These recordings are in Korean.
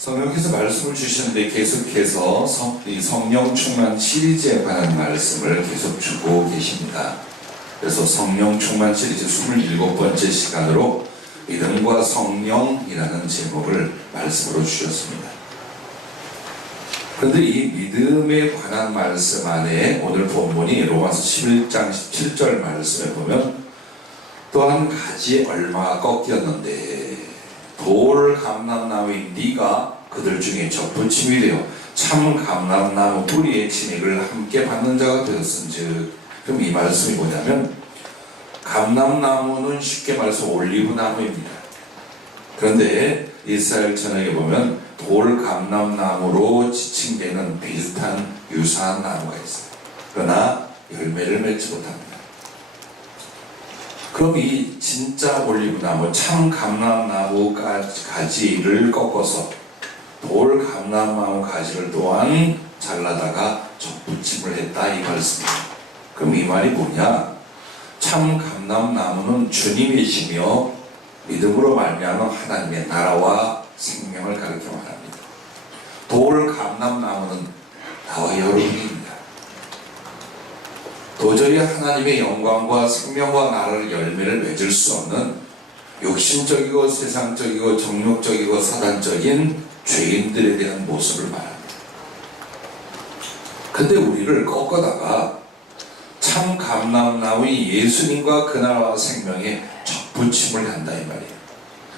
성령께서 말씀을 주시는데 계속해서 이 성령 충만 시리즈에 관한 말씀을 계속 주고 계십니다. 그래서 성령 충만 시리즈 27번째 시간으로 믿음과 성령이라는 제목을 말씀으로 주셨습니다. 그런데 이 믿음에 관한 말씀 안에 오늘 본문이 로마서 11장 17절 말씀에 보면 또 한 가지 얼마가 꺾였는데 돌 감람나무인 네가 그들 중에 접붙임이 되어 참 감람나무 뿌리의 진액을 함께 받는 자가 되었은즉. 그럼 이 말씀이 뭐냐면 감람나무는 쉽게 말해서 올리브나무입니다. 그런데 이스라엘 전역에 보면 돌 감람나무로 지칭되는 비슷한 유사한 나무가 있어요. 그러나 열매를 맺지 못합니다. 그럼 이 진짜 올리브나무, 참 감람나무 가지를 꺾어서 돌 감람나무 가지를 또한 잘라다가 접붙임을 했다 이 말씀입니다. 그럼 이 말이 뭐냐? 참 감람나무는 주님이시며 믿음으로 말미암아 하나님의 나라와 생명을 가르쳐 말합니다. 돌 감람나무는 나와 여러분입니다. 도저히 하나님의 영광과 생명과 나라를 열매를 맺을 수 없는 욕심적이고 세상적이고 정욕적이고 사단적인 죄인들에 대한 모습을 말합니다. 근데 우리를 꺾어다가 참 감람나무인 예수님과 그 나라와 생명에 접붙임을 한다 이 말이에요.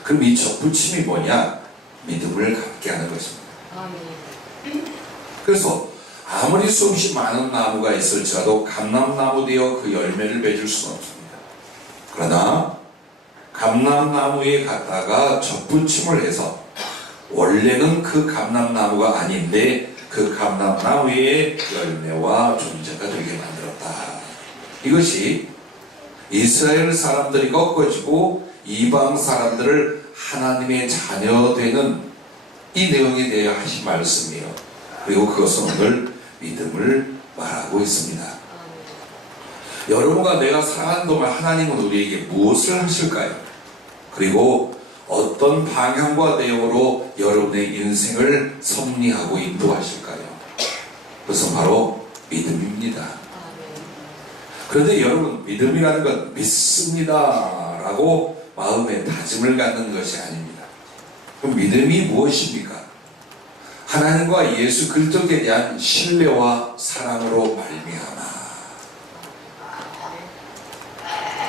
그럼 이 접붙임이 뭐냐? 믿음을 갖게 하는 것입니다. 그래서 아무리 수없이 많은 나무가 있을지라도 감람나무 되어 그 열매를 맺을 수는 없습니다. 그러나 감람나무에 갖다가 접붙임을 해서 원래는 그 감람나무가 아닌데 그 감람나무의 열매와 존재가 되게 만들었다. 이것이 이스라엘 사람들이 꺾어지고 이방 사람들을 하나님의 자녀 되는 이 내용에 대해 하신 말씀이에요. 그리고 그것은 오늘 믿음을 말하고 있습니다. 여러분과 내가 살아가는 동안 하나님은 우리에게 무엇을 하실까요? 그리고 어떤 방향과 내용으로 여러분의 인생을 섭리하고 인도하실까요? 그것은 바로 믿음입니다. 그런데 여러분, 믿음이라는 건 믿습니다 라고 마음에 다짐을 갖는 것이 아닙니다. 그럼 믿음이 무엇입니까? 하나님과 예수 그리스도에 대한 신뢰와 사랑으로 말미암아.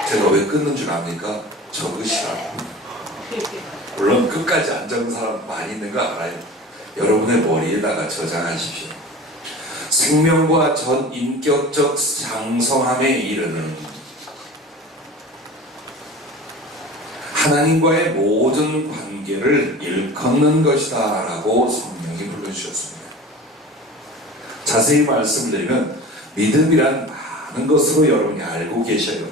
제가 왜 끊는 줄 압니까? 적으시라고. 물론 끝까지 안 적은 사람 많이 있는 거 알아요. 여러분의 머리에다가 저장하십시오. 생명과 전 인격적 장성함에 이르는 하나님과의 모든 관계를 일컫는 것이다 라고 성령이 불러주셨습니다. 자세히 말씀드리면 믿음이란 많은 것으로 여러분이 알고 계셔요.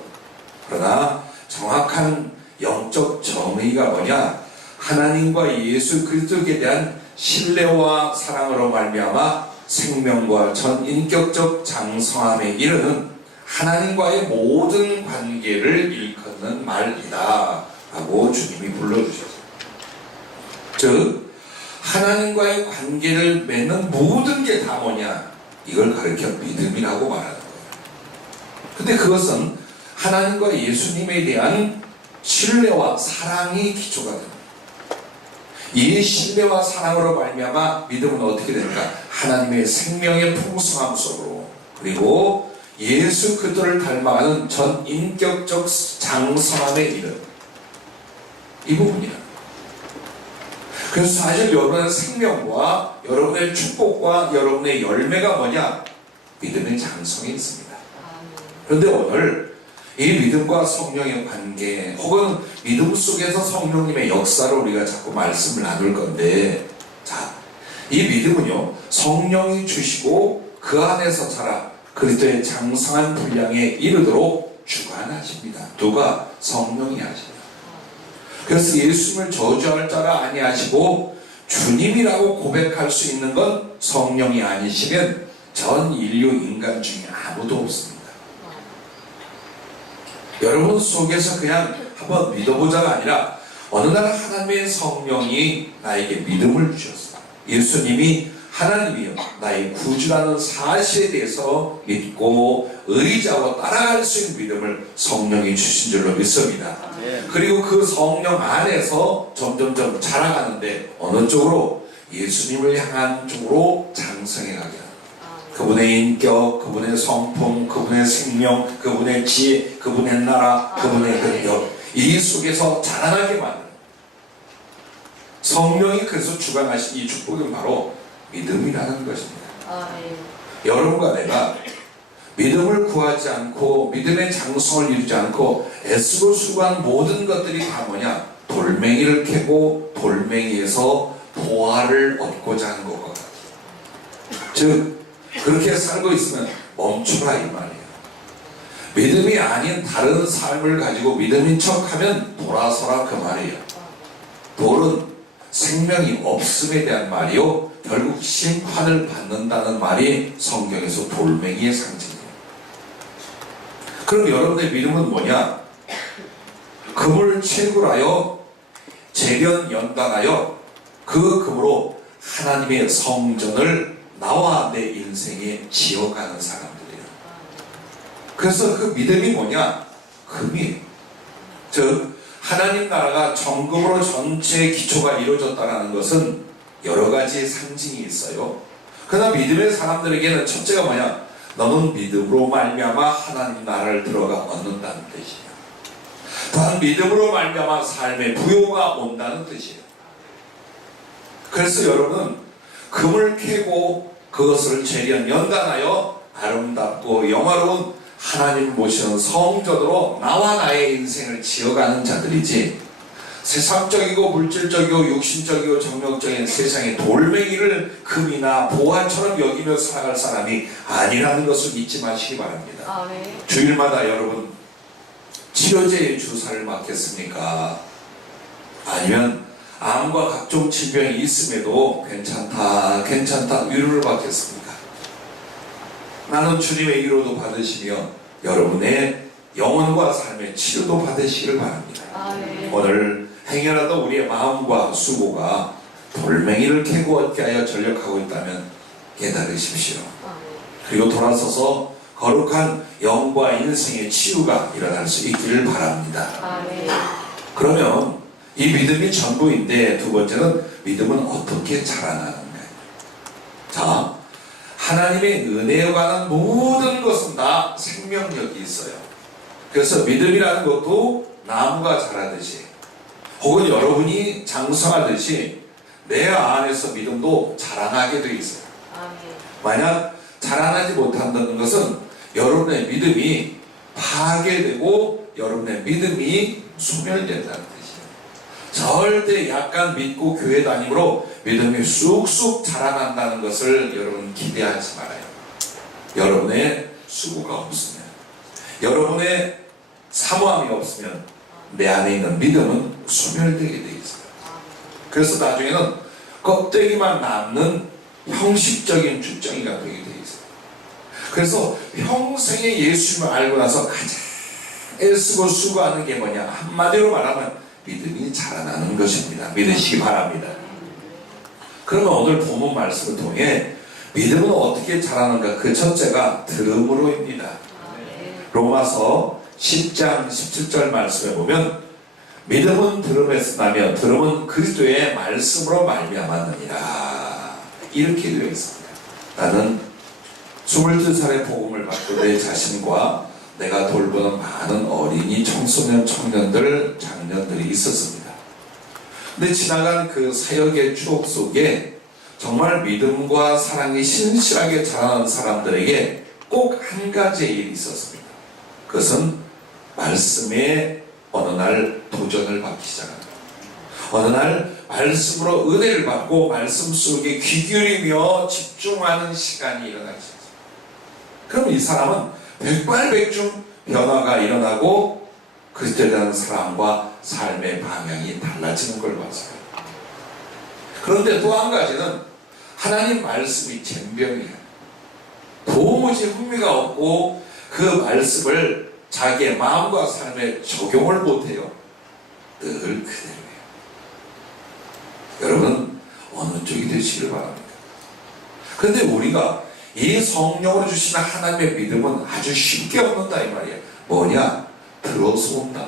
그러나 정확한 영적 정의가 뭐냐? 하나님과 예수 그리스도에 대한 신뢰와 사랑으로 말미암아 생명과 전 인격적 장성함에 이르는 하나님과의 모든 관계를 일컫는 말이다 라고 주님이 불러주셨어요. 즉 하나님과의 관계를 맺는 모든 게 다 뭐냐? 이걸 가르쳐 믿음이라고 말하는 거예요. 근데 그것은 하나님과 예수님에 대한 신뢰와 사랑이 기초가 됩니다. 이 신뢰와 사랑으로 말미암아 믿음은 어떻게 됩니까? 하나님의 생명의 풍성함 속으로, 그리고 예수 그리스도를 닮아가는 전 인격적 장성함에 이르는 이 부분이야. 그래서 사실 여러분의 생명과 여러분의 축복과 여러분의 열매가 뭐냐? 믿음의 장성에 있습니다. 그런데 오늘 이 믿음과 성령의 관계, 혹은 믿음 속에서 성령님의 역사를 우리가 자꾸 말씀을 나눌 건데, 자, 이 믿음은요, 성령이 주시고 그 안에서 자라 그리스도의 장성한 분량에 이르도록 주관하십니다. 누가? 성령이 하십니다. 그래서 예수님을 저주할 자라 아니하시고 주님이라고 고백할 수 있는 건 성령이 아니시면 전 인류 인간 중에 아무도 없습니다. 여러분 속에서 그냥 한번 믿어보자가 아니라 어느 날 하나님의 성령이 나에게 믿음을 주셨어요. 예수님이 하나님이요 나의 구주라는 사실에 대해서 믿고 의지하고 따라갈 수 있는 믿음을 성령이 주신 줄로 믿습니다. 그리고 그 성령 안에서 점점점 자라가는데 어느 쪽으로? 예수님을 향한 쪽으로 장성해 가게 합니다. 그분의 인격, 그분의 성품, 그분의 생명, 그분의 지혜, 그분의 나라, 그분의 능력 이 속에서 자라나게 만드는 성령이 그래서 주관하신 이 축복은 바로 믿음이라는 것입니다. 여러분과 내가 믿음을 구하지 않고 믿음의 장성을 이루지 않고 애쓰고 수고한 모든 것들이 다 뭐냐? 돌멩이를 캐고 돌멩이에서 보화를 얻고자 하는 것과 같아요. 즉 그렇게 살고 있으면 멈춰라 이 말이에요. 믿음이 아닌 다른 삶을 가지고 믿음인 척하면 돌아서라 그 말이에요. 돌은 생명이 없음에 대한 말이요 결국 심판을 받는다는 말이 성경에서 돌멩이의 상징이에요. 그럼 여러분의 믿음은 뭐냐? 금을 채굴하여 재련 연단하여 그 금으로 하나님의 성전을 나와 내 인생에 지어가는 사람들이에요. 그래서 그 믿음이 뭐냐? 금이에요. 즉 하나님 나라가 정금으로 전체의 기초가 이루어졌다는 것은 여러 가지 상징이 있어요. 그러나 믿음의 사람들에게는 첫째가 뭐냐? 너는 믿음으로 말미암아 하나님 나라를 들어가 얻는다는 뜻이에요. 또한 믿음으로 말미암아 삶의 부요가 온다는 뜻이에요. 그래서 여러분은 금을 캐고 그것을 재련 연단하여 아름답고 영화로운 하나님을 모시는 성전으로 나와 나의 인생을 지어가는 자들이지 세상적이고 물질적이고 육신적이고 정욕적인 세상의 돌멩이를 금이나 보화처럼 여기며 살아갈 사람이 아니라는 것을 잊지 마시기 바랍니다. 주일마다 여러분 치료제의 주사를 맞겠습니까? 아니면 암과 각종 질병이 있음에도 괜찮다 위로를 받겠습니까? 나는 주님의 위로도 받으시며 여러분의 영혼과 삶의 치료도 받으시기를 바랍니다. 오늘 행여라도 우리의 마음과 수고가 돌멩이를 캐고 얻게 하여 전력하고 있다면 깨달으십시오. 그리고 돌아서서 거룩한 영과 인생의 치유가 일어날 수 있기를 바랍니다. 그러면 이 믿음이 전부인데 두 번째는 믿음은 어떻게 자라나는가? 자, 하나님의 은혜에 관한 모든 것은 다 생명력이 있어요. 그래서 믿음이라는 것도 나무가 자라듯이 혹은 여러분이 장성하듯이 내 안에서 믿음도 자라나게 되어 있어요. 만약 자라나지 못한다는 것은 여러분의 믿음이 파괴되고 여러분의 믿음이 소멸된다는 뜻이에요. 절대 약간 믿고 교회 다니므로 믿음이 쑥쑥 자라난다는 것을 여러분 기대하지 말아요. 여러분의 수고가 없으면, 여러분의 사모함이 없으면 내 안에 있는 믿음은 소멸되게 되어 있어요. 그래서 나중에는 껍데기만 남는 형식적인 주정이가 되게 되어 있어요. 그래서 평생에 예수님을 알고 나서 가장 애쓰고 수고하는 게 뭐냐? 한마디로 말하면 믿음이 자라나는 것입니다. 믿으시기 바랍니다. 그러면 오늘 본문 말씀을 통해 믿음은 어떻게 자라는가? 그 첫째가 들음으로입니다. 로마서 10장 17절 말씀에 보면 믿음은 들음에서 나며 들음은 그리스도의 말씀으로 말미암았느니라 이렇게 되어 있습니다. 나는 22살의 복음을 받고 내 자신과 내가 돌보는 많은 어린이, 청소년, 청년들, 장년들이 있었습니다. 근데 지나간 그 사역의 추억 속에 정말 믿음과 사랑이 신실하게 자라는 사람들에게 꼭 한 가지의 일이 있었습니다. 그것은 말씀에 어느 날 도전을 받기 시작합니다. 어느 날 말씀으로 은혜를 받고 말씀 속에 귀 기울이며 집중하는 시간이 일어나기 시작합니다. 그럼 이 사람은 백발백중 변화가 일어나고 그리스도에 대한 사랑과 삶의 방향이 달라지는 걸 봤어요. 그런데 또 한 가지는 하나님 말씀이 젬병이에요. 도무지 흥미가 없고 그 말씀을 자기의 마음과 삶에 적용을 못해요. 늘 그대로예요. 여러분 어느 인격적이 되시길 바랍니다. 그런데 우리가 이 성령으로 주시는 하나님의 믿음은 아주 쉽게 얻는다 이 말이에요. 뭐냐? 들어서 온다.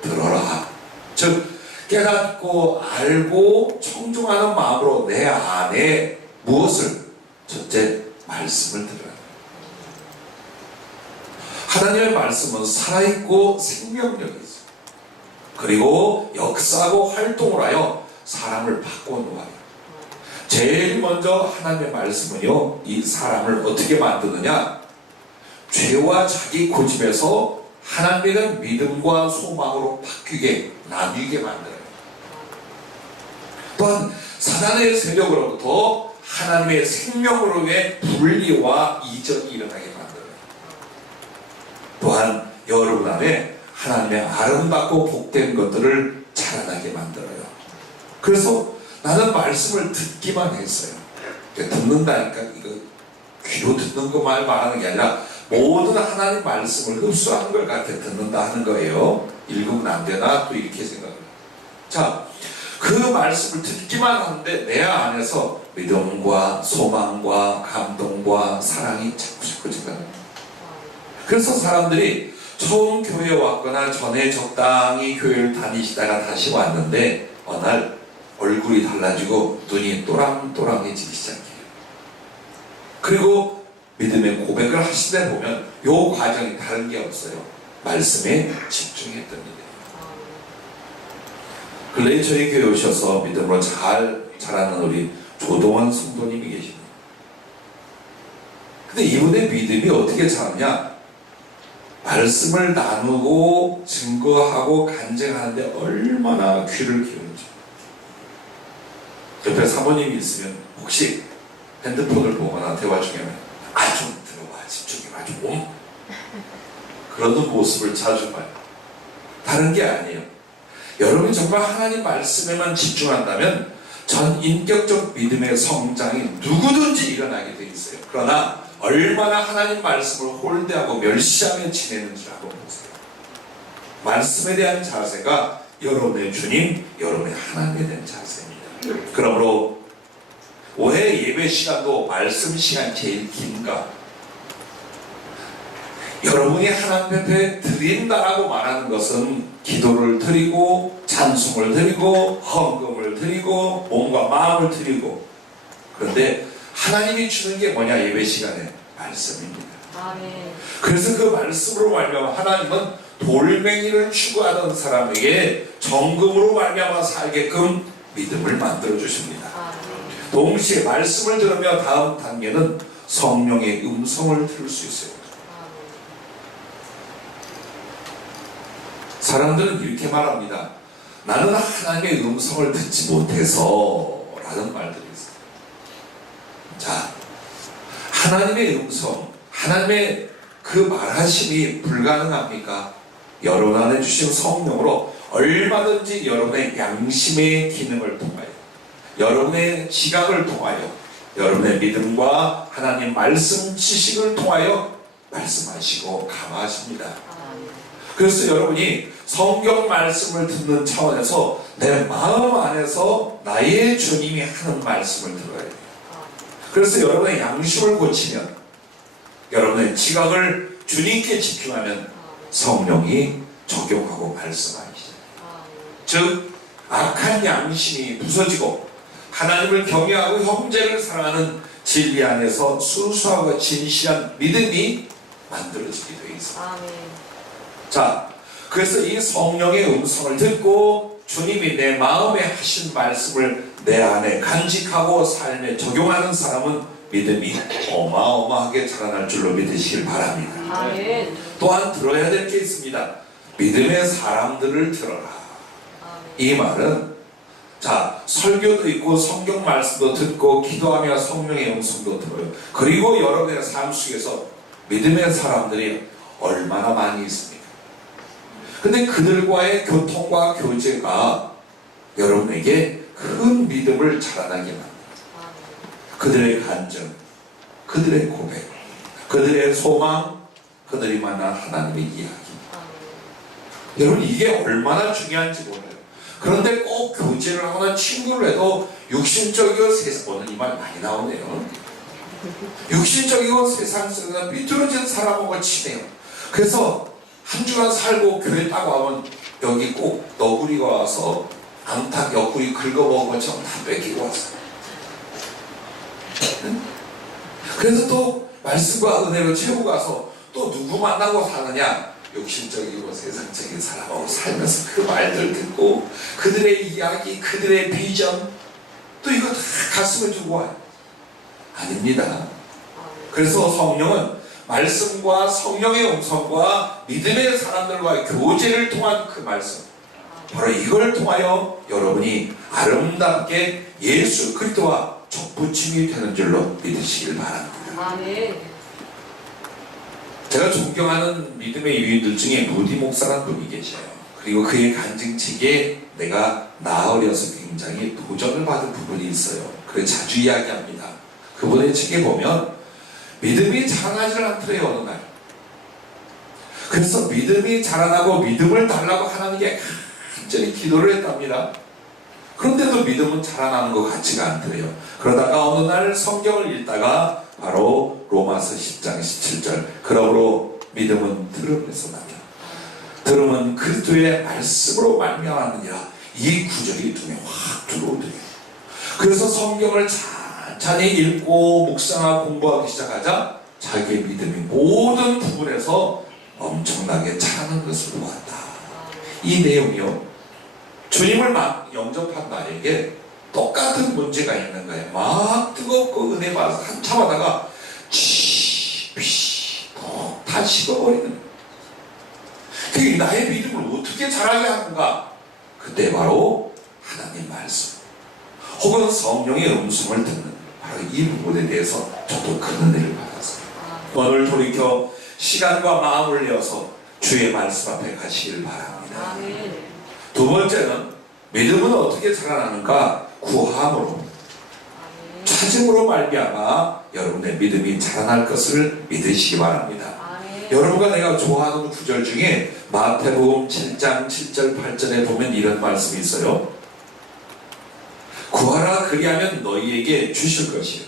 들어라. 즉 깨닫고 알고 청중하는 마음으로 내 안에 무엇을? 첫째, 말씀을 들어라. 하나님의 말씀은 살아있고 생명력이 있어요. 그리고 역사하고 활동을 하여 사람을 바꿔놓아요. 제일 먼저 하나님의 말씀은요, 이 사람을 어떻게 만드느냐? 죄와 자기 고집에서 하나님에 대한 믿음과 소망으로 바뀌게, 나뉘게 만들어요. 또한 사단의 세력으로부터 하나님의 생명으로의 분리와 이전이 일어나게 만들어요. 또한 여러분 안에 하나님의 아름답고 복된 것들을 자라나게 만들어요. 그래서 나는 말씀을 듣기만 했어요. 듣는다니까 이거 귀로 듣는 것만 말하는 게 아니라 모든 하나님 말씀을 흡수하는 걸 같아 듣는다 하는 거예요. 읽으면 안 되나? 또 이렇게 생각해요. 자, 그 말씀을 듣기만 하는데 내 안에서 믿음과 소망과 감동과 사랑이 자꾸 증가해요. 그래서 사람들이 처음 교회에 왔거나 전에 적당히 교회를 다니시다가 다시 왔는데 어느 날 얼굴이 달라지고 눈이 또랑또랑해지기 시작해요. 그리고 믿음의 고백을 하실 때 보면 요 과정이 다른 게 없어요. 말씀에 집중했던 일이에요. 근래 저희 교회 오셔서 믿음으로 잘 자라는 우리 조동원 성도님이 계십니다. 근데 이분의 믿음이 어떻게 자랐냐? 말씀을 나누고 증거하고 간증하는데 얼마나 귀를 기울인지. 옆에 사모님이 있으면 혹시 핸드폰을 보거나 대화 중에 좀 들어봐, 집중해봐 좀, 그러는 모습을 자주 봐요. 다른 게 아니에요. 여러분이 정말 하나님 말씀에만 집중한다면 전 인격적 믿음의 성장이 누구든지 일어나게 돼 있어요. 그러나 얼마나 하나님 말씀을 홀대하고 멸시하며 지내는지 한번 보세요. 말씀에 대한 자세가 여러분의 주님, 여러분의 하나님에 대한 자세입니다. 그러므로 올해 예배 시간도 말씀 시간 제일 긴가? 여러분이 하나님 앞에 드린다라고 말하는 것은 기도를 드리고 찬송을 드리고 헌금을 드리고 몸과 마음을 드리고, 그런데 하나님이 주는 게 뭐냐? 예배 시간에 말씀입니다. 아멘. 그래서 그 말씀으로 말미암아 하나님은 돌멩이를 추구하던 사람에게 정금으로 말미암아 살게끔 믿음을 만들어 주십니다. 아멘. 동시에 말씀을 들으며 다음 단계는 성령의 음성을 들을 수 있어요. 사람들은 이렇게 말합니다. 나는 하나님의 음성을 듣지 못해서 라는 말들이 있어요. 자, 하나님의 음성, 하나님의 그 말하심이 불가능합니까? 여러분 안에 주신 성령으로 얼마든지 여러분의 양심의 기능을 통하여, 여러분의 지각을 통하여, 여러분의 믿음과 하나님 말씀 지식을 통하여 말씀하시고 감화하십니다. 그래서 여러분이 성경 말씀을 듣는 차원에서 내 마음 안에서 나의 주님이 하는 말씀을 들어야 돼요. 그래서 여러분의 양심을 고치면, 여러분의 지각을 주님께 집중하면 성령이 적용하고 말씀하시죠. 즉 악한 양심이 부서지고 하나님을 경외하고 형제를 사랑하는 진리 안에서 순수하고 진실한 믿음이 만들어지게 되어 있습니다. 자, 그래서 이 성령의 음성을 듣고 주님이 내 마음에 하신 말씀을 내 안에 간직하고 삶에 적용하는 사람은 믿음이 어마어마하게 자라날 줄로 믿으시길 바랍니다. 아멘. 또한 들어야 될 게 있습니다. 믿음의 사람들을 들어라. 이 말은, 자, 설교도 있고 성경 말씀도 듣고 기도하며 성령의 음성도 들어요. 그리고 여러분의 삶 속에서 믿음의 사람들이 얼마나 많이 있습니까? 근데 그들과의 교통과 교제가 여러분에게 큰 믿음을 자라나게 만듭니다. 그들의 간증, 그들의 고백, 그들의 소망, 그들이 만난 하나님의 이야기. 여러분, 이게 얼마나 중요한지 몰라요. 그런데 꼭 교제를 하거나 친구를 해도 육신적이고 세상, 오늘 이 말 많이 나오네요. 육신적이고 세상 속에서 삐뚤어진 사람하고 친해요. 그래서 한 주간 살고 교회 딱 와면 여기 꼭 너구리가 와서 암탉 옆구리 긁어먹은 것처럼 다 뺏기고 왔어요. 그래서 또 말씀과 은혜로 채우고 가서 또 누구 만나고 사느냐? 육신적이고 세상적인 사람하고 살면서 그 말들 듣고 그들의 이야기, 그들의 비전 또 이거 다 가슴에 두고 와요. 아닙니다. 그래서 성령은 말씀과 성령의 음성과 믿음의 사람들과의 교제를 통한 그 말씀, 바로 이걸 통하여 여러분이 아름답게 예수 그리스도와 족부침이 되는 줄로 믿으시길 바랍니다. 아멘. 제가 존경하는 믿음의 유인들 중에 무디 목사라는 분이 계셔요. 그리고 그의 간증책에 내가 어려서 굉장히 도전을 받은 부분이 있어요. 그걸 자주 이야기합니다. 그분의 책에 보면 믿음이 자라나질 않더래요, 어느 날. 그래서 믿음이 자라나고 믿음을 달라고 하나님께 간절히 기도를 했답니다. 그런데도 믿음은 자라나는 것 같지가 않더래요. 그러다가 어느 날 성경을 읽다가 바로 로마서 10장 17절 그러므로 믿음은 들음에서 나며 들음은 그리스도의 말씀으로 말미암았느니라. 이 구절이 눈에 확 들어오더래요. 그래서 성경을 찬찬히 읽고 묵상하고 공부하기 시작하자 자기의 믿음이 모든 부분에서 엄청나게 자라는 것을 보았다. 이 내용이요, 주님을 막 영접한 나에게 똑같은 문제가 있는 거예요. 막 뜨겁고 은혜 받아서 한참 하다가 다 식어버리는 거예요. 그게 나의 믿음을 어떻게 자라게 하는가? 그때 바로 하나님 말씀 혹은 성령의 음성을 듣는 바로 이 부분에 대해서 저도 큰 은혜를 받았어요. 오늘 돌이켜 시간과 마음을 내어서 주의 말씀 앞에 가시기를 바랍니다. 두 번째는 믿음은 어떻게 자라나는가? 구함으로, 찾음으로 말미암아 여러분의 믿음이 자라날 것을 믿으시기 바랍니다. 여러분과 내가 좋아하는 구절 중에 마태복음 7장 7절 8절에 보면 이런 말씀이 있어요. 구하라 그리하면 너희에게 주실 것이요,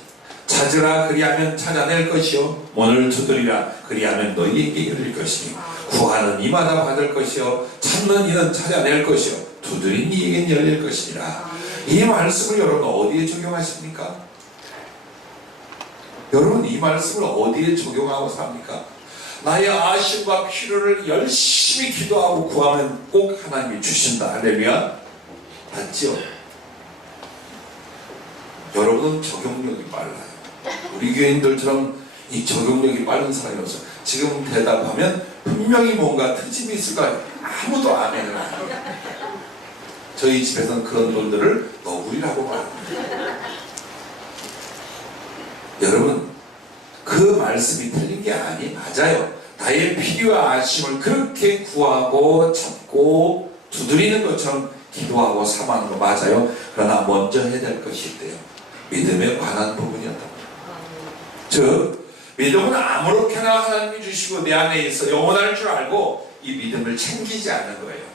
찾으라 그리하면 찾아낼 것이요, 문을 두드리라 그리하면 너희에게 열릴 것이니 구하는 이마다 받을 것이요, 찾는 이는 찾아낼 것이요, 두드린 이에겐 열릴 것이니라. 이 말씀을 여러분 어디에 적용하십니까? 여러분 이 말씀을 어디에 적용하고 삽니까? 나의 아쉬움과 필요를 열심히 기도하고 구하면 꼭 하나님이 주신다. 할렐루야. 맞죠? 여러분은 적용력이 빨라요. 우리 교인들처럼 이 적용력이 빠른 사람이 없어요. 지금 대답하면 분명히 뭔가 특집이 있을 거예요. 아무도 아멘을 안 해요. 저희 집에서는 그런 분들을 너구리라고 말합니다. 여러분 그 말씀이 틀린 게 맞아요. 나의 필요와 아쉬움을 그렇게 구하고 찾고 두드리는 것처럼 기도하고 삼하는 거 맞아요. 그러나 먼저 해야 될 것이 있대요. 믿음에 관한 부분이었다. 즉 믿음은 아무렇게나 하나님이 주시고 내 안에 있어 영원할 줄 알고 이 믿음을 챙기지 않는 거예요.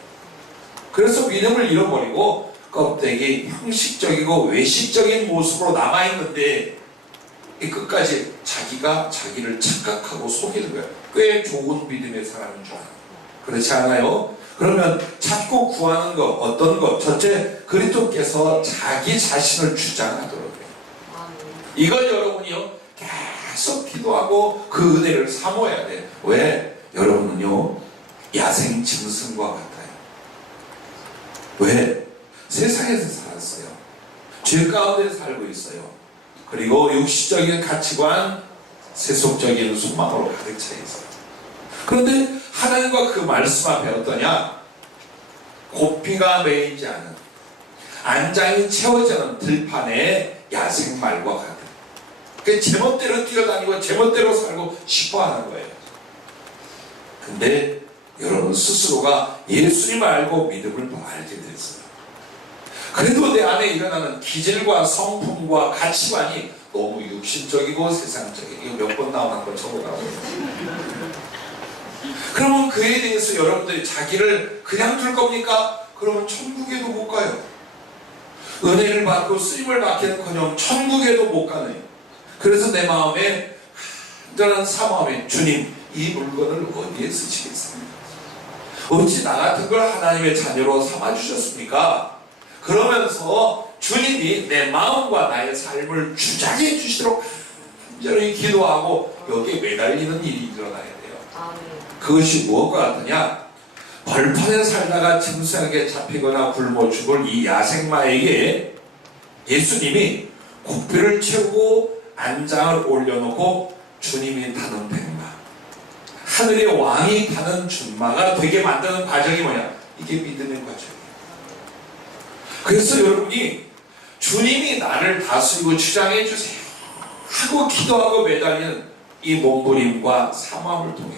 그래서 믿음을 잃어버리고 껍데기 형식적이고 외식적인 모습으로 남아있는데 이 끝까지 자기가 자기를 착각하고 속이는 거예요. 꽤 좋은 믿음의 사람인 줄 알아요. 그렇지 않아요? 그러면 찾고 구하는 것 어떤 것? 첫째, 그리스도께서 자기 자신을 주장하도록 해요. 이걸 여러분이요 계속 기도하고 그 은혜를 사모해야 돼요. 왜? 여러분은요 야생 짐승과 같아요. 왜? 세상에서 살았어요. 죄 가운데 살고 있어요. 그리고 육시적인 가치관, 세속적인 소망으로 가득 차 있어요. 그런데 하나님과 그 말씀 앞에 어떠냐? 고삐가 매이지 않은, 안장이 채워지는 들판의 야생말과 같아요. 그 제멋대로 뛰어다니고 제멋대로 살고 싶어하는 거예요. 근데 여러분 스스로가 예수님을 알고 믿음을 알게 됐어요. 그래도 내 안에 일어나는 기질과 성품과 가치관이 너무 육신적이고 세상적이고, 이거 몇 번 나오는 걸 적어가고. 그러면 그에 대해서 여러분들이 자기를 그냥 둘 겁니까? 그러면 천국에도 못 가요. 은혜를 받고 쓰임을 받기는커녕 천국에도 못 가네요. 그래서 내 마음에 간절한 사모함에 주님, 이 물건을 어디에 쓰시겠습니까? 어찌 나 같은 걸 하나님의 자녀로 삼아주셨습니까? 그러면서 주님이 내 마음과 나의 삶을 주장해 주시도록 간절히 기도하고 여기에 매달리는 일이 일어나야 돼요. 그것이 무엇과 같으냐? 벌판에 살다가 짐승에게 잡히거나 굶어 죽을 이 야생마에게 예수님이 국비를 채우고 안장을 올려놓고 주님이 타는 백마, 하늘의 왕이 타는 준마가 되게 만드는 과정이 뭐냐? 이게 믿음의 과정이에요. 그래서 여러분이 주님이 나를 다스리고 주장해 주세요 하고 기도하고 매달리는 이 몸부림과 사모함을 통해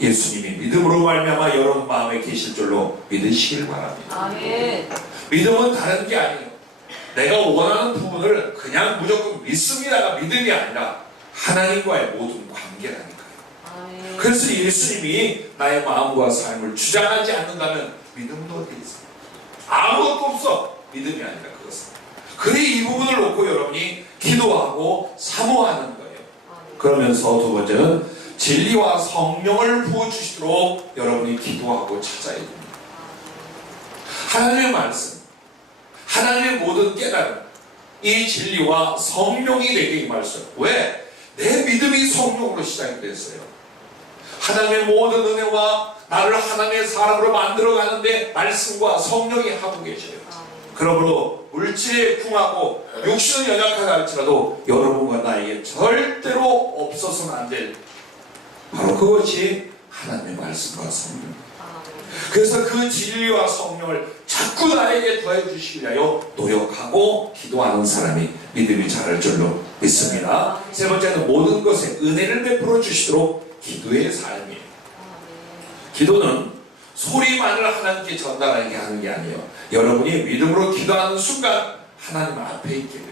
예수님이 믿음으로 말미암아 여러분 마음에 계실 줄로 믿으시길 바랍니다. 아멘. 믿음은 다른 게 아니에요. 내가 원하는 부분을 그냥 무조건 믿습니다가 믿음이 아니라 하나님과의 모든 관계라니까요. 아멘. 그래서 예수님이 나의 마음과 삶을 주장하지 않는다면 믿음도 어디 있어요? 아무것도 없어. 믿음이 아니라 그것은. 그래 이 부분을 놓고 여러분이 기도하고 사모하는 거예요. 그러면서 두 번째는 진리와 성령을 부어주시도록 여러분이 기도하고 찾아야 됩니다. 하나님의 말씀, 하나님의 모든 깨달음, 이 진리와 성령이 내게 임하셨어요. 왜? 내 믿음이 성령으로 시작이 됐어요. 하나님의 모든 은혜와 나를 하나님의 사람으로 만들어가는데 말씀과 성령이 하고 계셔요. 그러므로 물질에 궁하고 육신은 연약하다 할지라도 여러분과 나에게 절대로 없어서는 안 될 바로 그것이 하나님의 말씀과 성령. 그래서 그 진리와 성령을 자꾸 나에게 더해 주시기 위하여 노력하고 기도하는 사람이 믿음이 자랄 줄로 믿습니다. 세 번째는 모든 것에 은혜를 베풀어 주시도록 기도의 삶이에요. 기도는 소리만을 하나님께 전달하게 하는 게 아니에요. 여러분이 믿음으로 기도하는 순간 하나님 앞에 있게 돼요.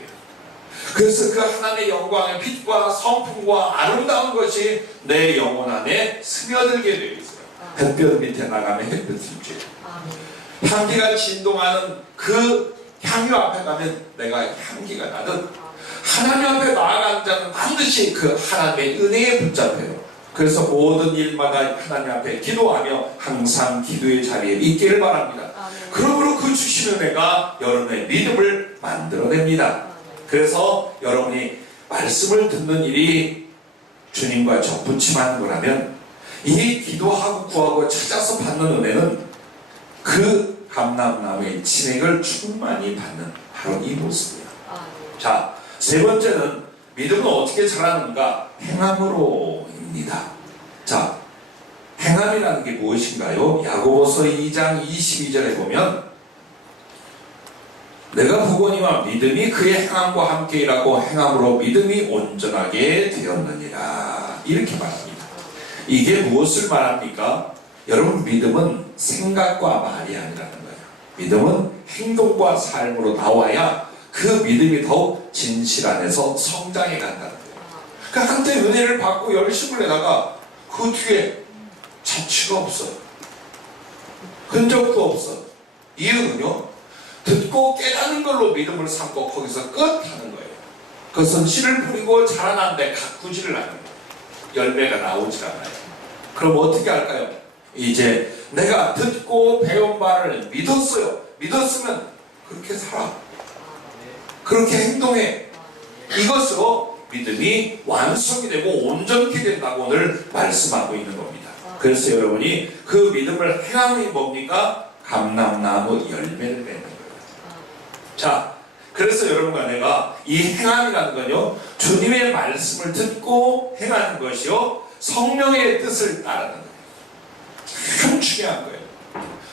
그래서 그 하나님의 영광의 빛과 성품과 아름다운 것이 내 영혼 안에 스며들게 되어 있어요. 햇볕 밑에 나가면 햇볕을 쬐요. 향기가 진동하는 그 향유 앞에 가면 내가 향기가 나듯 하나님 앞에 나아가는 자는 반드시 그 하나님의 은혜에 붙잡혀요. 그래서 모든 일마다 하나님 앞에 기도하며 항상 기도의 자리에 있기를 바랍니다. 그러므로 그 주신 은혜가 여러분의 믿음을 만들어냅니다. 그래서 여러분이 말씀을 듣는 일이 주님과 접붙임하는 거라면 이 기도하고 구하고 찾아서 받는 은혜는 그 감람나무의 진액을 충만히 받는 바로 이 모습이에요. 자, 세 번째는 믿음은 어떻게 자라는가? 행함으로입니다. 자, 행함이라는 게 무엇인가요? 야고보서 2장 22절에 보면 내가 보거니와 믿음이 그의 행함과 함께 일하고 행함으로 믿음이 온전하게 되었느니라 이렇게 말합니다. 이게 무엇을 말합니까? 여러분 믿음은 생각과 말이 아니라는 거예요. 믿음은 행동과 삶으로 나와야 그 믿음이 더욱 진실 안에서 성장해 간다는 거예요. 그러니까 한때 은혜를 받고 열심을 내다가 그 뒤에 자취가 없어요. 흔적도 없어요. 이유는요, 듣고 깨닫는 걸로 믿음을 삼고 거기서 끝하는 거예요. 그것은 씨를 뿌리고 자라나는데 가꾸지를 않는 거예요. 열매가 나오질 않아요. 그럼 어떻게 할까요? 이제 내가 듣고 배운 바를 믿었어요. 믿었으면 그렇게 살아. 그렇게 행동해. 이것으로 믿음이 완성이 되고 온전히 된다고 오늘 말씀하고 있는 겁니다. 그래서 여러분이 그 믿음을 행함이 뭡니까? 감람나무 열매를 맺는 거예요. 자, 그래서 여러분과 내가 이 행함이라는 건요, 주님의 말씀을 듣고 행하는 것이요, 성령의 뜻을 따르는 거예요. 참 중요한 거예요.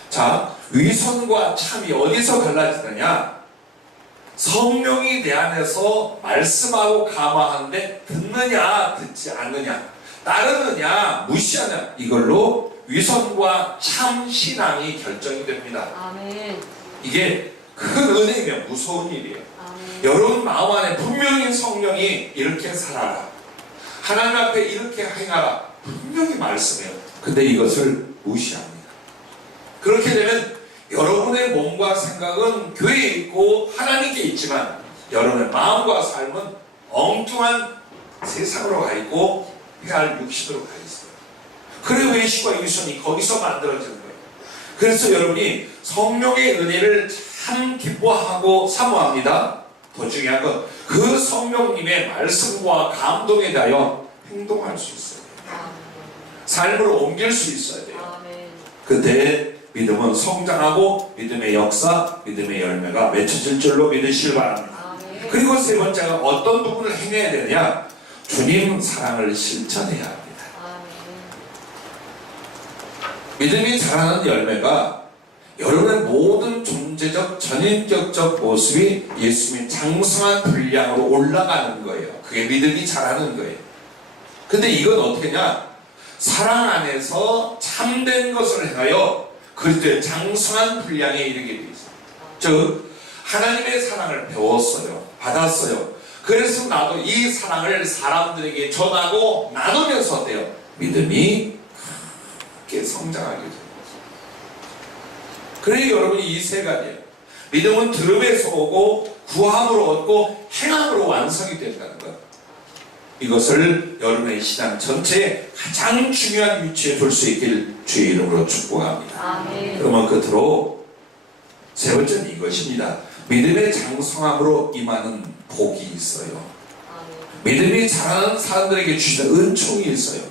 자, 위선과 참이 어디서 갈라지느냐? 성령이 내 안에서 말씀하고 감화하는데 듣느냐 듣지 않느냐, 따르느냐 무시하냐, 이걸로 위선과 참 신앙이 결정이 됩니다. 아멘. 이게 큰 은혜이며 무서운 일이에요. 아멘. 여러분 마음 안에 분명히 성령이 이렇게 살아라, 하나님 앞에 이렇게 행하라 분명히 말씀해요. 근데 이것을 무시합니다. 그렇게 되면 여러분의 몸과 생각은 교회에 있고 하나님께 있지만 여러분의 마음과 삶은 엉뚱한 세상으로 가 있고 폐할 육신으로 가 있어요. 그래 외식과 유선이 거기서 만들어지는 거예요. 그래서 여러분이 성령의 은혜를 참 기뻐하고 사모합니다. 더 중요한 건 그 성령님의 말씀과 감동에 대하여 행동할 수 있어요. 삶으로 옮길 수 있어야 돼요. 그때 믿음은 성장하고 믿음의 역사, 믿음의 열매가 맺혀질 줄로 믿으시길 바랍니다. 그리고 세 번째가 어떤 부분을 행해야 되느냐? 주님 사랑을 실천해야 합니다. 믿음이 자라는 열매가 여러분의 모든 존재적, 전인격적 모습이 예수님의 장성한 분량으로 올라가는 거예요. 그게 믿음이 자라는 거예요. 근데 이건 어떻게냐? 사랑 안에서 참된 것을 행하여 그리스도의 장성한 분량에 이르게 되어 있어요. 즉 하나님의 사랑을 배웠어요. 받았어요. 그래서 나도 이 사랑을 사람들에게 전하고 나누면서 어때요? 믿음이 크게 성장하게 돼요. 그래 여러분이 이 세 가지예요. 믿음은 들음에서 오고 구함으로 얻고 행함으로 완성이 된다는 것. 이것을 여러분의 신앙 전체에 가장 중요한 위치에 둘 수 있길 주의 이름으로 축복합니다. 아멘. 그러면 끝으로 세 번째는 이것입니다. 믿음의 장성함으로 임하는 복이 있어요. 믿음이 자라는 사람들에게 주시는 은총이 있어요.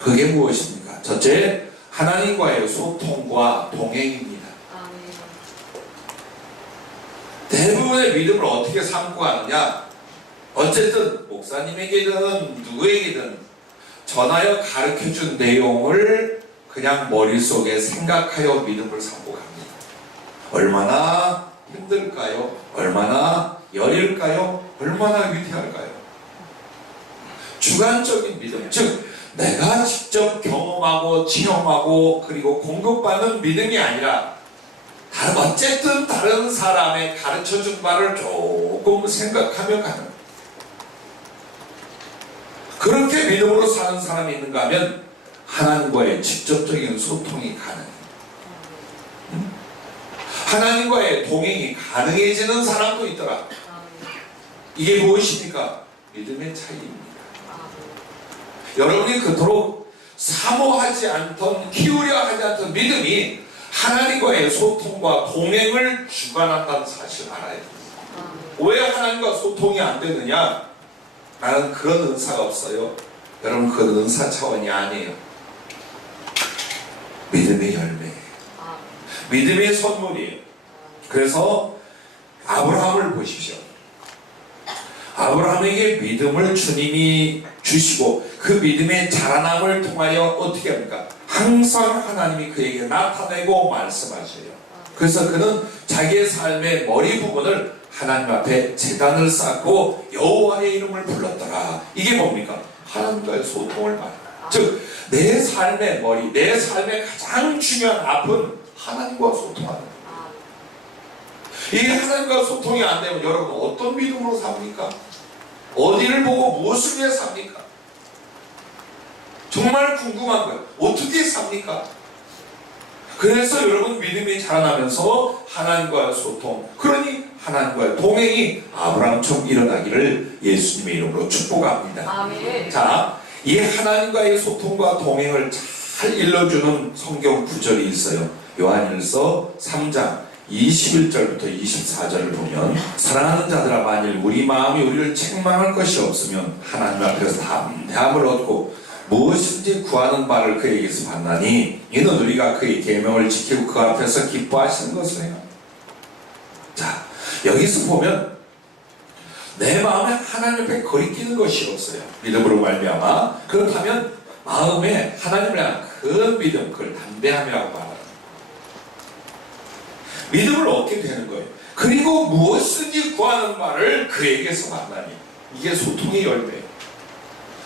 그게 무엇입니까? 첫째, 하나님과의 소통과 동행입니다. 대부분의 믿음을 어떻게 삼고 가느냐? 어쨌든 목사님에게든 누구에게든 전하여 가르쳐준 내용을 그냥 머릿속에 생각하여 믿음을 삼고 갑니다. 얼마나 힘들까요? 얼마나 여릴까요? 얼마나 위태할까요? 주관적인 믿음, 즉 내가 직접 경험하고 체험하고 그리고 공급받는 믿음이 아니라 어쨌든 다른 사람의 가르쳐준 바를 조금 생각하며 가는, 그렇게 믿음으로 사는 사람이 있는가 하면 하나님과의 직접적인 소통이 가능해요. 하나님과의 동행이 가능해지는 사람도 있더라. 이게 무엇입니까? 믿음의 차이입니다. 여러분이 그토록 사모하지 않던, 키우려 하지 않던 믿음이 하나님과의 소통과 동행을 주관한다는 사실을 알아야 됩니다. 왜 하나님과 소통이 안 되느냐? 나는 그런 은사가 없어요. 여러분, 그런 은사 차원이 아니에요. 믿음의 열매예요. 믿음의 선물이에요. 그래서 아브라함을 보십시오. 아브라함에게 믿음을 주님이 주시고 그 믿음의 자라남을 통하여 어떻게 합니까? 항상 하나님이 그에게 나타내고 말씀하셔요. 그래서 그는 자기의 삶의 머리 부분을 하나님 앞에 제단을 쌓고 여호와의 이름을 불렀더라. 이게 뭡니까? 하나님과의 소통을 말해요. 즉 내 삶의 머리, 내 삶의 가장 중요한 앞은 하나님과 소통하는 거예요. 이 하나님과 소통이 안 되면 여러분 어떤 믿음으로 삽니까? 어디를 보고 무엇을 위해 삽니까? 정말 궁금한 거예요. 어떻게 삽니까? 그래서 여러분 믿음이 자라나면서 하나님과의 소통, 그러니 하나님과의 동행이 아브라함처럼 일어나기를 예수님의 이름으로 축복합니다. 아멘. 자, 이 하나님과의 소통과 동행을 잘 일러주는 성경 구절이 있어요. 요한일서 3장 21절부터 24절을 보면, 사랑하는 자들아, 만일 우리 마음이 우리를 책망할 것이 없으면 하나님 앞에서 담대함을 얻고 무엇인지 구하는 바를 그에게서 받나니 이는 우리가 그의 계명을 지키고 그 앞에서 기뻐하시는 것이에요. 자, 여기서 보면 내 마음에 하나님 앞에 거리끼는 것이 없어요. 믿음으로 말미암아. 그렇다면 마음에 하나님을 향한 큰 믿음, 그걸 담대함이라고 말합니다. 믿음을 얻게 되는 거예요. 그리고 무엇인지 구하는 바를 그에게서 만나니, 이게 소통의 열매예요.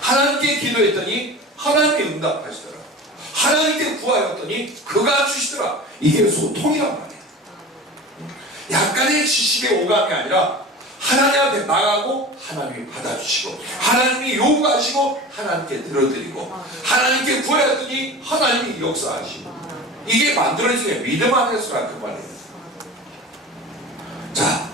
하나님께 기도했더니 하나님이 응답하시더라. 하나님께 구하였더니 그가 주시더라. 이게 소통이란 말이에요. 약간의 지식의 오감이 아니라 하나님 앞에 나가고 하나님이 받아주시고, 하나님이 요구하시고 하나님께 들어드리고, 하나님께 구하였더니 하나님이 역사하시고, 이게 만들어지게 믿음 안에서란 그 말이에요. 자,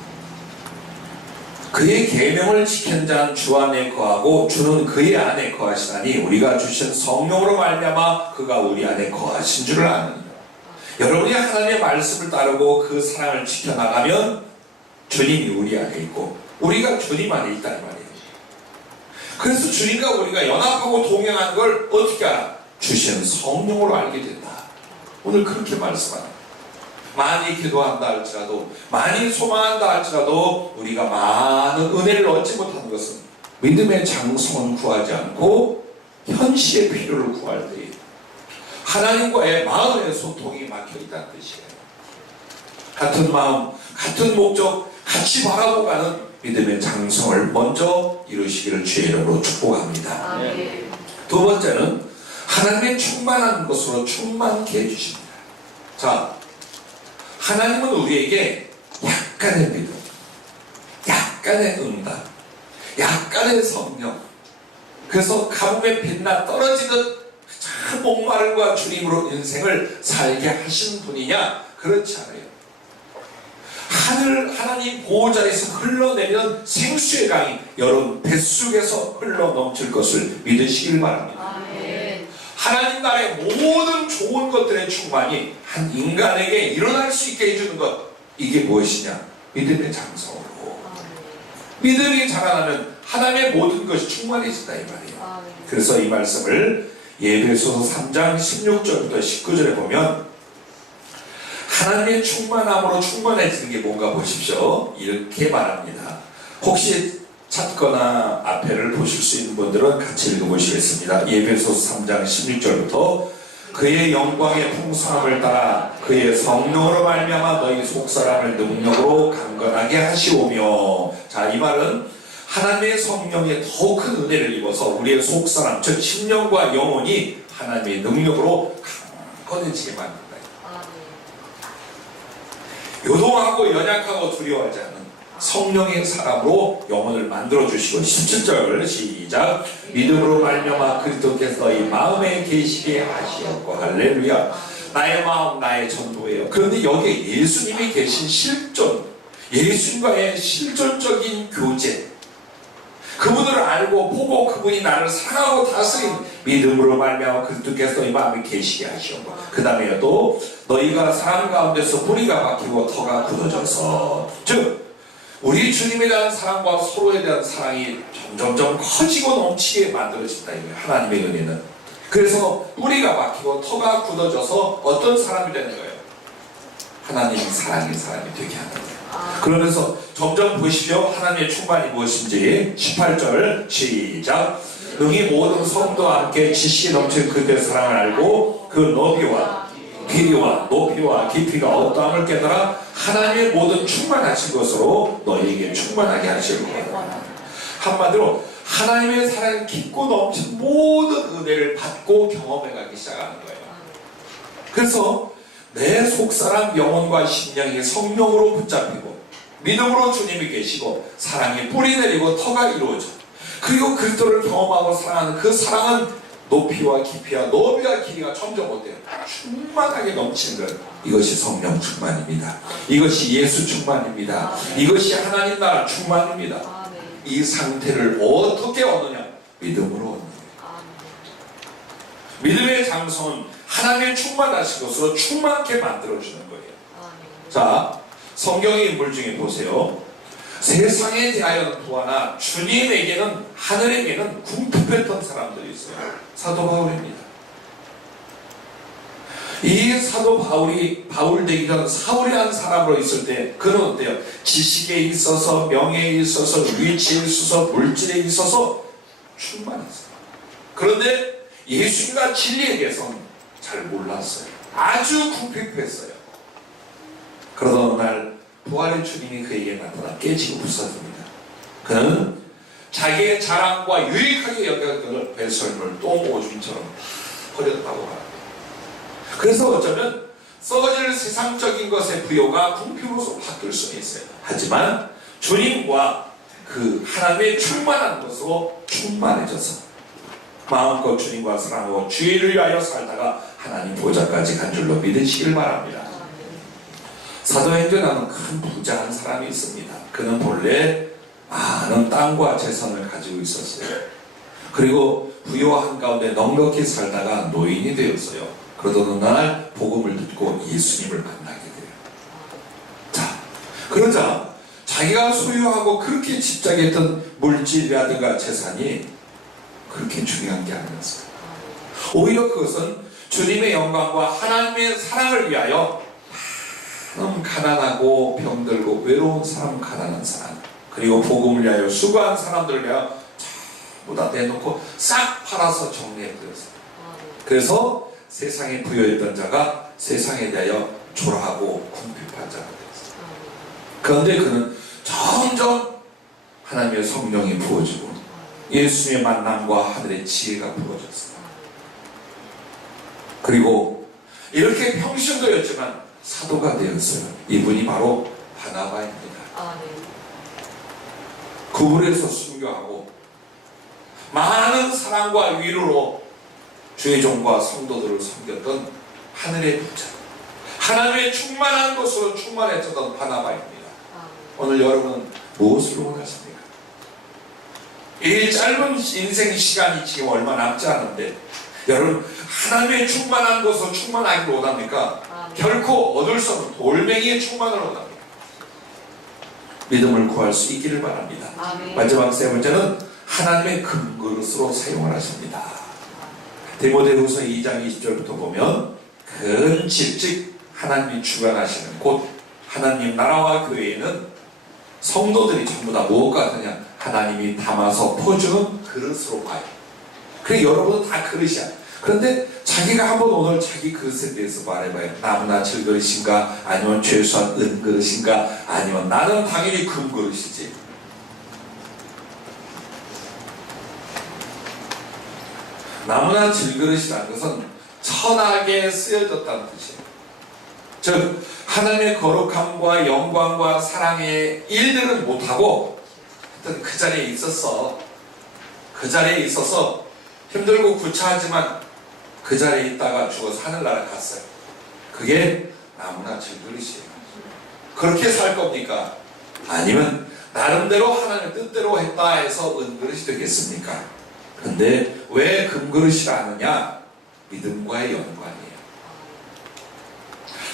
그의 계명을 지킨 자는 주 안에 거하고 주는 그의 안에 거하시나니 우리가 주신 성령으로 말미암아 그가 우리 안에 거하신 줄을 아느니라. 여러분이 하나님의 말씀을 따르고 그 사랑을 지켜나가면 주님이 우리 안에 있고 우리가 주님 안에 있다는 말이에요. 그래서 주님과 우리가 연합하고 동행하는 걸 어떻게 알아? 주신 성령으로 알게 된다. 오늘 그렇게 말씀합니다. 많이 기도한다 할지라도, 많이 소망한다 할지라도 우리가 많은 은혜를 얻지 못하는 것은 믿음의 장성은 구하지 않고 현시의 필요를 구할 때 하나님과의 마음의 소통이 막혀있다는 뜻이에요. 같은 마음, 같은 목적, 같이 바라고 가는 믿음의 장성을 먼저 이루시기를 주의 이름으로 축복합니다. 아멘. 두 번째는 하나님의 충만한 것으로 충만케 해주십니다. 자, 하나님은 우리에게 약간의 믿음, 약간의 응답, 약간의 성령, 그래서 가뭄에 빛나 떨어지듯 참 목마름과 주님으로 인생을 살게 하신 분이냐? 그렇지 않아요. 하나님 보호자에서 흘러내리는 생수의 강이 여러분 뱃속에서 흘러 넘칠 것을 믿으시길 바랍니다. 아멘. 하나님 나라의 모든 좋은 것들의 충만이 한 인간에게 일어날 수 있게 해주는 것, 이게 무엇이냐? 믿음의 장성으로. 믿음이 자라나면 하나님의 모든 것이 충만해진다 이 말이에요. 그래서 이 말씀을 예배소서 3장 16절부터 19절에 보면 하나님의 충만함으로 충만해지는 게 뭔가 보십시오. 이렇게 말합니다. 혹시 찾거나 앞에를 보실 수 있는 분들은 같이 읽어보시겠습니다. 예배소서 3장 16절부터 그의 영광의 풍성함을 따라 그의 성령으로 말미암아 너희 속사람을 능력으로 강건하게 하시오며. 자, 이 말은 하나님의 성령의 더 큰 은혜를 입어서 우리의 속사람, 즉 심령과 영혼이 하나님의 능력으로 강건해지게 만든다. 요동하고 연약하고 두려워하지 않는 성령의 사람으로 영혼을 만들어주시고 17절 시작. 믿음으로 말미암아 그리스도께서 너희 마음에 계시게 하시었고. 할렐루야. 나의 마음 나의 전부예요. 그런데 여기에 예수님이 계신 실존, 예수님과의 실존적인 교제, 그분을 알고 보고 그분이 나를 사랑하고 다스린 믿음으로 말미암아 그리스도께서 너희 마음에 계시게 하시었고. 그 다음에 또 너희가 사람 가운데서 뿌리가 박히고 터가 굳어져서, 즉 우리 주님에 대한 사랑과 서로에 대한 사랑이 점점점 커지고 넘치게 만들어진다. 하나님의 은혜는. 그래서 뿌리가 박히고 터가 굳어져서 어떤 사람이 되는 거예요? 하나님이 사랑의 사람이 되게 하는 거예요. 그러면서 점점 보십시오. 하나님의 충만이 무엇인지 18절 시작. 능히 모든 성도와 함께 지식이 넘치는 그들의 사랑을 알고 그 너비와 길이와 높이와 깊이가 어떠함을 깨달아 하나님의 모든 충만하신 것으로 너희에게 충만하게 하실 거다. 한마디로 하나님의 사랑이 깊고 넘친 모든 은혜를 받고 경험해가기 시작하는 거예요. 그래서 내 속사람 영혼과 심령이 성령으로 붙잡히고 믿음으로 주님이 계시고 사랑이 뿌리 내리고 터가 이루어져, 그리고 그리스도를 경험하고 사랑하는 그 사랑은 높이와 깊이와 너비와 길이가 점점 어때요? 충만하게 넘치는 것, 이것이 성령 충만입니다. 이것이 예수 충만입니다. 이것이 하나님 나라 충만입니다. 이 상태를 어떻게 얻느냐? 믿음으로 얻는 거예요. 믿음의 장성은 하나님의 충만하신 것으로 충만하게 만들어주는 거예요. 자, 성경의 인물 중에 보세요. 세상에 대하여는 또하나 주님에게는, 하늘에게는 궁핍했던 사람들이 있어요. 사도 바울입니다. 이 사도 바울 되기 전 사울이라는 사람으로 있을 때 그는 어때요? 지식에 있어서, 명예에 있어서, 위치에 있어서, 물질에 있어서 충만했어요. 그런데 예수님과 진리에 대해서는 잘 몰랐어요. 아주 궁핍했어요. 그러던 어느 날 부활의 주님이 그에게 나타나 깨지고 부서집니다. 그는 자기의 자랑과 유익하게 여겼던 배설물 똥오줌처럼 버렸다고 합니다. 그래서 어쩌면 썩어질 세상적인 것의 부여가 궁핍으로 바뀔 수는 있어요. 하지만 주님과 그 하나님의 충만한 것으로 충만해져서 마음껏 주님과 사랑하고 주의를 위하여 살다가 하나님 보좌까지 간 줄로 믿으시길 바랍니다. 사도행전하는 큰 부자 한 사람이 있습니다. 그는 본래 많은 땅과 재산을 가지고 있었어요. 그리고 부유한 가운데 넉넉히 살다가 노인이 되었어요. 그러던 어느 날 복음을 듣고 예수님을 만나게 돼요. 자, 그러자 자기가 소유하고 그렇게 집착했던 물질이라든가 재산이 그렇게 중요한 게 아니었어요. 오히려 그것은 주님의 영광과 하나님의 사랑을 위하여 너무 가난하고 병들고 외로운 사람, 가난한 사람, 그리고 복음을 위하여 수고한 사람들을 위하여 전부 다 내놓고 싹 팔아서 정리해버렸어요. 그래서 세상에 부여했던 자가 세상에 대하여 초라하고 궁핍한 자가 되었어요. 그런데 그는 점점 하나님의 성령이 부어지고 예수님의 만남과 하늘의 지혜가 부어졌어요. 그리고 이렇게 평신도였지만 사도가 되었어요. 이분이 바로 바나바입니다. 구불에서 순교하고 많은 사랑과 위로로 주의 종과 성도들을 섬겼던 하늘의 부자, 하나님의 충만한 것으로 충만했던 바나바입니다. 오늘 여러분은 무엇을 원하십니까? 이 짧은 인생 시간이 지금 얼마 남지 않은데 여러분 하나님의 충만한 것으로 충만하기를 원합니까? 결코 얻을 수 없는 돌멩이의 충만을 원합니다. 믿음을 구할 수 있기를 바랍니다. 마지막 세 번째는 하나님의 금그릇으로 사용을 하십니다. 디모데후서 2장 20절부터 보면 큰 집, 즉 하나님이 주관하시는 곳 하나님 나라와 교회에는 성도들이 전부 다 무엇과 같으냐? 하나님이 담아서 퍼주는 그릇으로 봐요. 그래 여러분은 다 그릇이야. 그런데 자기가 한번 오늘 자기 그릇에 대해서 말해봐요. 나무나 질그릇인가? 아니면 최소한 은그릇인가? 아니면 나는 당연히 금그릇이지. 나무나 질그릇이라는 것은 천하게 쓰여졌다는 뜻이에요. 즉 하나님의 거룩함과 영광과 사랑의 일들을 못하고 하여튼 그 자리에 있었어. 그 자리에 있어서 힘들고 구차하지만 그 자리에 있다가 죽어서 하늘나라 갔어요. 그게 나무나 질그릇이에요. 그렇게 살 겁니까? 아니면 나름대로 하나님의 뜻대로 했다 해서 은그릇이 되겠습니까? 근데 왜 금그릇이라 하느냐? 믿음과의 연관이에요.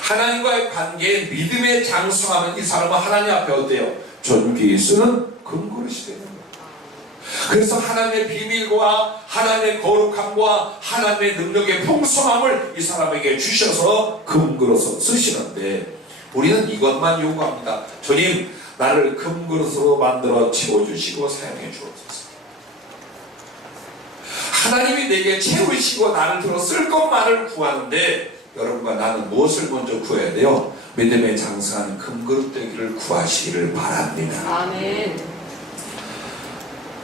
하나님과의 관계에 믿음의 장수하면 이 사람은 하나님 앞에 어때요? 존귀히 쓰는 금그릇이 되는 거예요. 그래서 하나님의 비밀과 하나님의 거룩함과 하나님의 능력의 풍성함을 이 사람에게 주셔서 금그릇으로 쓰시는데 우리는 이것만 요구합니다. 주님, 나를 금그릇으로 만들어 채워주시고 사용해 주옵소서. 하나님이 내게 채우시고 나를 들어 쓸 것만을 구하는데 여러분과 나는 무엇을 먼저 구해야 돼요? 믿음의 장성한 금그릇 되기를 구하시기를 바랍니다. 아멘.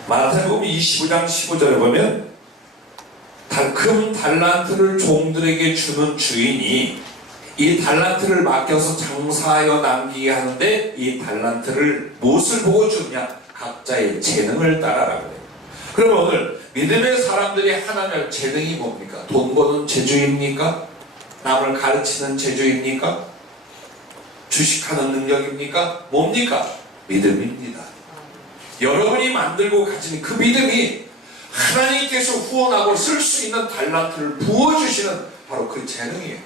마태복음 25장 15절에 보면 금 달란트를 종들에게 주는 주인이 이 달란트를 맡겨서 장사하여 남기게 하는데 이 달란트를 무엇을 보고 주느냐? 각자의 재능을 따라라고 해요. 그럼 오늘 믿음의 사람들이 하나님의 재능이 뭡니까? 돈 버는 재주입니까? 남을 가르치는 재주입니까? 주식하는 능력입니까? 뭡니까? 믿음입니다. 여러분이 만들고 가진 그 믿음이 하나님께서 후원하고 쓸 수 있는 달란트를 부어주시는 바로 그 재능이에요.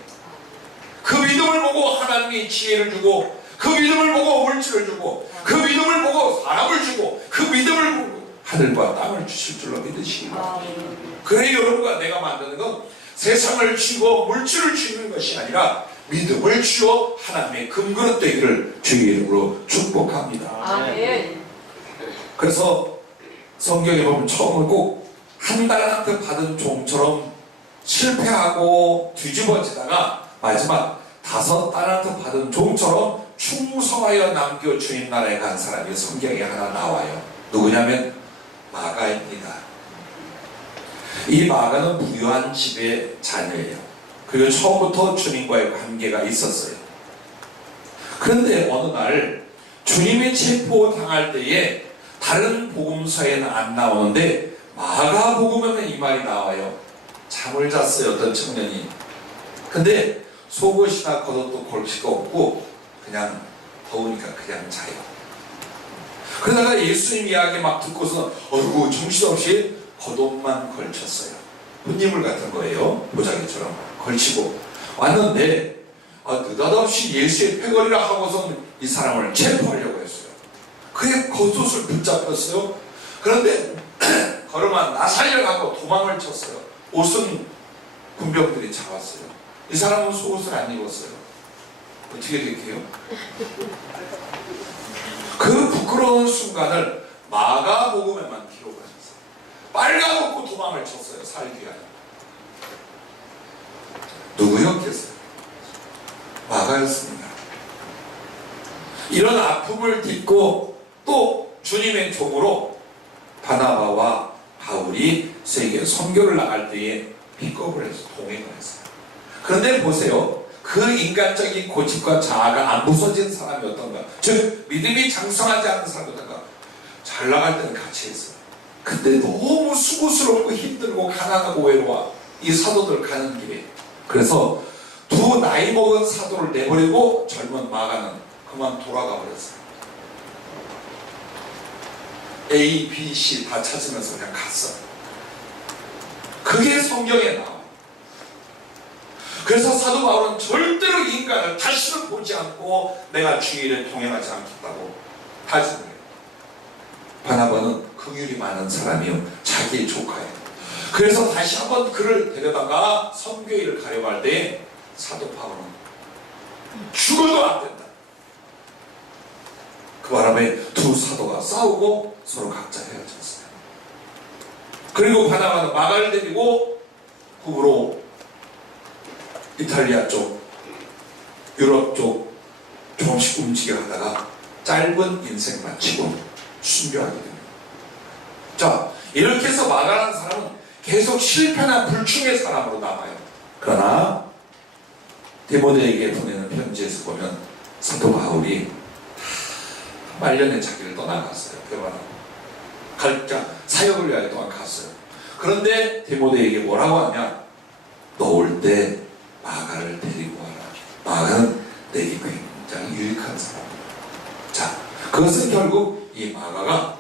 그 믿음을 보고 하나님이 지혜를 주고 그 믿음을 보고 물질을 주고 그 믿음을 보고 사람을 주고 그 믿음을 보고 하늘과 땅을 주실 줄로 믿으시기 바랍니다. 그래 여러분과 내가 만드는 건 세상을 주고 물질을 주는 것이 아니라 믿음을 주어 하나님의 금그릇 되기를 주의 이름으로 축복합니다. 아멘. 그래서 성경에 보면 처음은 꼭 한 달란트 받은 종처럼 실패하고 뒤집어지다가 마지막 5달란트 받은 종처럼 충성하여 남겨 주님 나라에 간 사람이 성경에 하나 나와요. 누구냐면 마가입니다. 이 마가는 부유한 집의 자녀예요. 그리고 처음부터 주님과의 관계가 있었어요. 그런데 어느 날 주님이 체포당할 때에 다른 복음서에는 안 나오는데 마가복음에는 이 말이 나와요. 잠을 잤어요. 어떤 청년이 근데 속옷이나 겉옷도 걸치가 없고 그냥 더우니까 그냥 자요. 그러다가 예수님 이야기 막 듣고서 어이구 정신없이 겉옷만 걸쳤어요. 혼인물 같은 거예요. 보자기처럼 걸치고 왔는데 느닷없이 예수의 패거리라 하고서 이 사람을 체포하려고 했어요. 그의 겉옷을 붙잡혔어요. 그런데 걸어만 나살려 가고 도망을 쳤어요. 옷은 군병들이 잡았어요. 이 사람은 속옷을 안 입었어요. 어떻게 될게요? 그 부끄러운 순간을 마가복음에만 기록하셨어요. 빨가벗고 도망을 쳤어요. 살기 위하여. 누구였겠어요? 마가였습니다. 이런 아픔을 딛고 또 주님의 종으로 바나바와 바울이 세계 선교를 나갈 때에 픽업을 해서 동행을 했어요. 그런데 보세요. 그 인간적인 고집과 자아가 안 부서진 사람이었던가, 즉 믿음이 장성하지 않은 사람이었던가. 잘 나갈 때는 같이 했어요. 근데 너무 수고스럽고 힘들고 가난하고 외로워. 이 사도들 가는 길에. 그래서 두 나이 먹은 사도를 내버리고 젊은 마가는 그만 돌아가 버렸어요. A, B, C 다 찾으면서 그냥 갔어요. 그게 성경에 나와요. 그래서 사도 바울은 절대로 인간을 다시는 보지 않고 내가 주위를 동행하지 않겠다고 다짐해요. 바나바는 긍휼이 많은 사람이요, 자기의 조카예요. 그래서 다시 한번 그를 데려다가 선교회를 가려고 할 때 사도 바울은 죽어도 안 된다. 그 바람에 두 사도가 싸우고 서로 각자 헤어졌어요. 그리고 바나바는 마가를 데리고 북으로 이탈리아 쪽, 유럽 쪽 조금씩 움직여 가다가 짧은 인생 마치고 순교하게 됩니다. 자, 이렇게 해서 마가라는 사람은 계속 실패나 불충의 사람으로 남아요. 그러나 디모데에게 보내는 편지에서 보면 사도 바울이 말년에 자기를 떠나갔어요. 그러나 사역을 위하여 동안 갔어요. 그런데 디모데에게 뭐라고 하냐? 너 올 때 마가를 데리고 와라. 마가는 내게 굉장히 유익한 사람이다. 자, 그것은 결국 이 마가가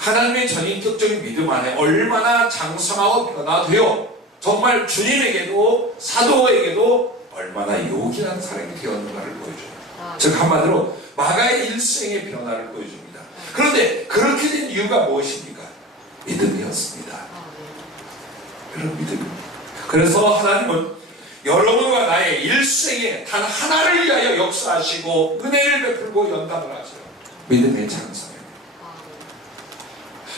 하나님의 전인격적인 믿음 안에 얼마나 장성하고 변화되어 정말 주님에게도 사도에게도 얼마나 요긴한 사람이 되었는가를 보여줘요. 즉 한마디로 마가의 일생의 변화를 보여줍니다. 그런데 그렇게 된 이유가 무엇입니까? 믿음이었습니다. 여러분, 믿음입니다. 그래서 하나님은 여러분과 나의 일생에 단 하나를 위하여 역사하시고 은혜를 베풀고 연단을 하세요. 믿음의 장성입니다.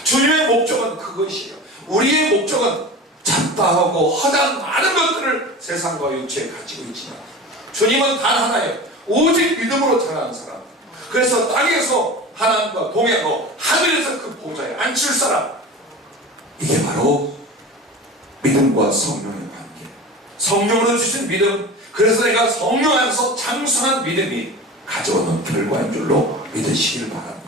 주님의 목적은 그것이에요. 우리의 목적은 잡다하고 허다한 많은 것들을 세상과 육체에 가지고 있지만 주님은 단 하나예요. 오직 믿음으로 자라는 사람. 그래서 땅에서 하나님과 동행하고 하늘에서 그 보좌에 앉힐 사람. 이게 바로 믿음과 성령의 관계. 성령으로 주신 믿음. 그래서 내가 성령 안에서 장성한 믿음이 가져오는 결과인 줄로 믿으시길 바랍니다.